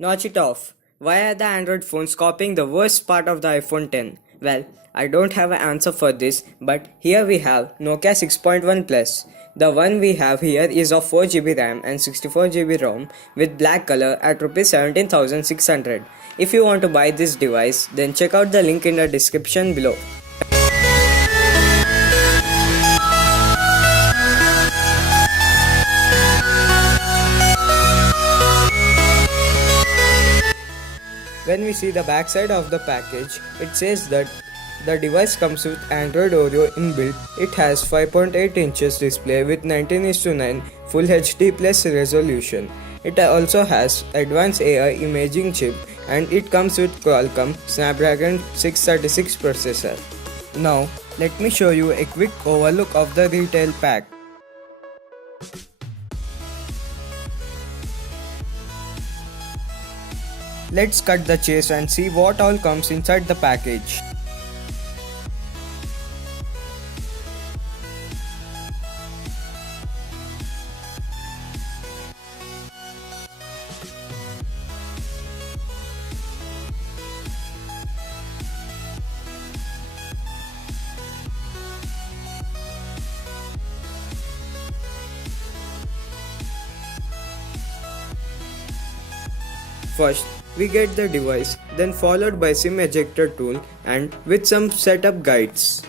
Notch it off. Why are the Android phones copying the worst part of the iPhone 10? Well, I don't have an answer for this, but here we have Nokia 6.1 Plus. The one we have here is of 4GB RAM and 64GB ROM with black color at Rs 17,600. If you want to buy this device, then check out the link in the description below. When we see the backside of the package, it says that the device comes with Android Oreo inbuilt. It has 5.8 inches display with 19:9 Full HD plus resolution. It also has advanced AI imaging chip and it comes with Qualcomm Snapdragon 636 processor. Now, let me show you a quick overlook of the retail pack. Let's cut the chase and see what all comes inside the package. First, we get the device, then followed by SIM ejector tool and with some setup guides.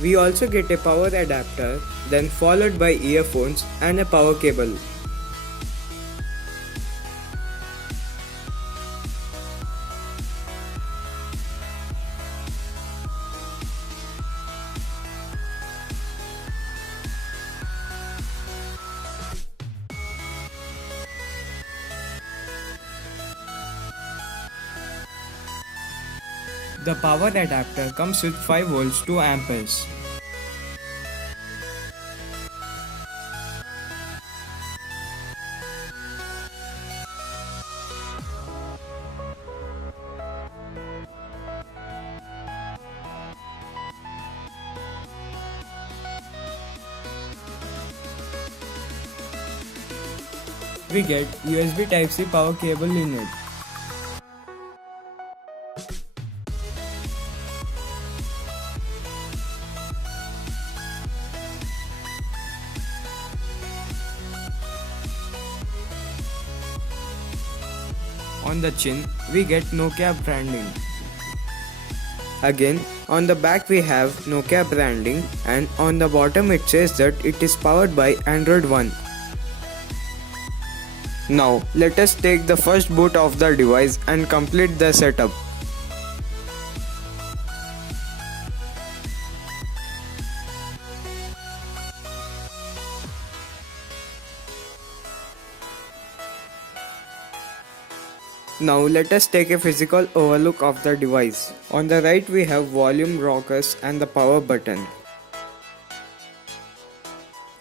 We also get a power adapter, then followed by earphones and a power cable. The power adapter comes with 5 volts 2 amperes. We get USB Type-C power cable in it. On the chin, we get Nokia branding. Again, on the back we have Nokia branding and on the bottom it says that it is powered by Android One. Now, let us take the first boot of the device and complete the setup. Now let us take a physical overlook of the device. On the right we have volume rockers and the power button.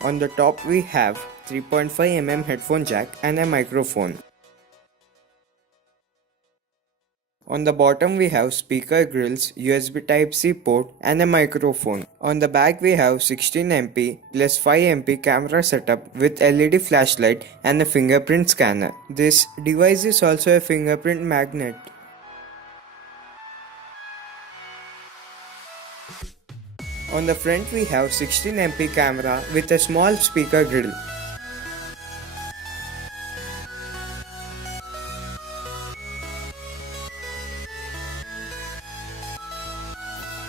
On the top we have 3.5mm headphone jack and a microphone. On the bottom we have speaker grills, USB Type-C port and a microphone. On the back we have 16MP plus 5MP camera setup with LED flashlight and a fingerprint scanner. This device is also a fingerprint magnet. On the front we have 16MP camera with a small speaker grill.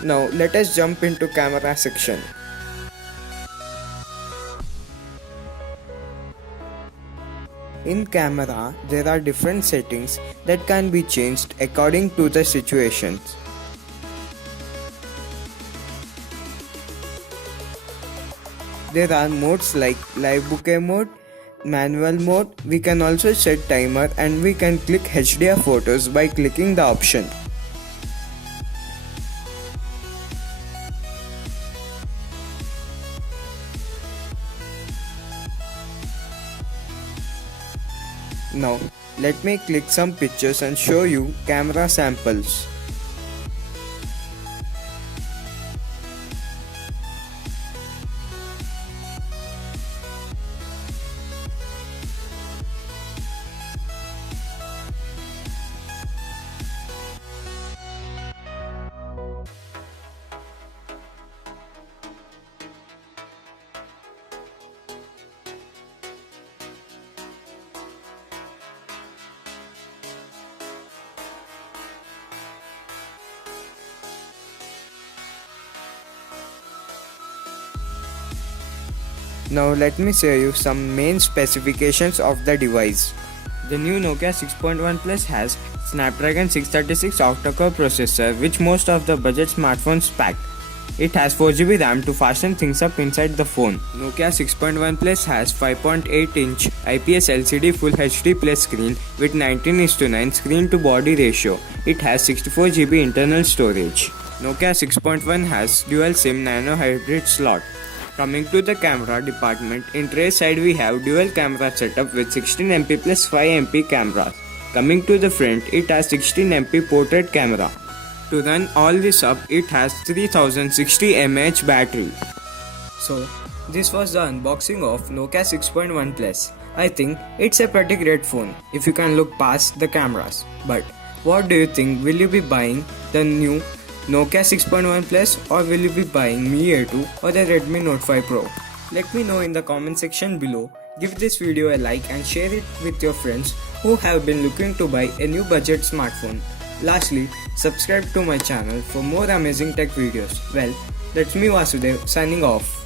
Now let us jump into camera section. In camera, there are different settings that can be changed according to the situations. There are modes like live bokeh mode, manual mode. We can also set timer and we can click HDR photos by clicking the option. Now, let me click some pictures and show you camera samples. Now let me show you some main specifications of the device. The new Nokia 6.1 Plus has Snapdragon 636 octa-core processor, which most of the budget smartphones pack. It has 4GB RAM to fasten things up inside the phone. Nokia 6.1 Plus has 5.8-inch IPS LCD Full HD Plus screen with 19:9 screen to body ratio. It has 64GB internal storage. Nokia 6.1 has dual SIM nano hybrid slot. Coming to the camera department, in tray side we have dual camera setup with 16MP plus 5MP cameras. Coming to the front, it has 16MP portrait camera. To run all this up, it has 3060 mAh battery. So, this was the unboxing of Nokia 6.1 Plus. I think it's a pretty great phone if you can look past the cameras. But what do you think? Will you be buying the new Nokia 6.1 Plus or will you be buying Mi A2 or the Redmi Note 5 Pro? Let me know in the comment section below. Give this video a like and share it with your friends who have been looking to buy a new budget smartphone. Lastly, subscribe to my channel for more amazing tech videos. Well, that's me Vasudev signing off.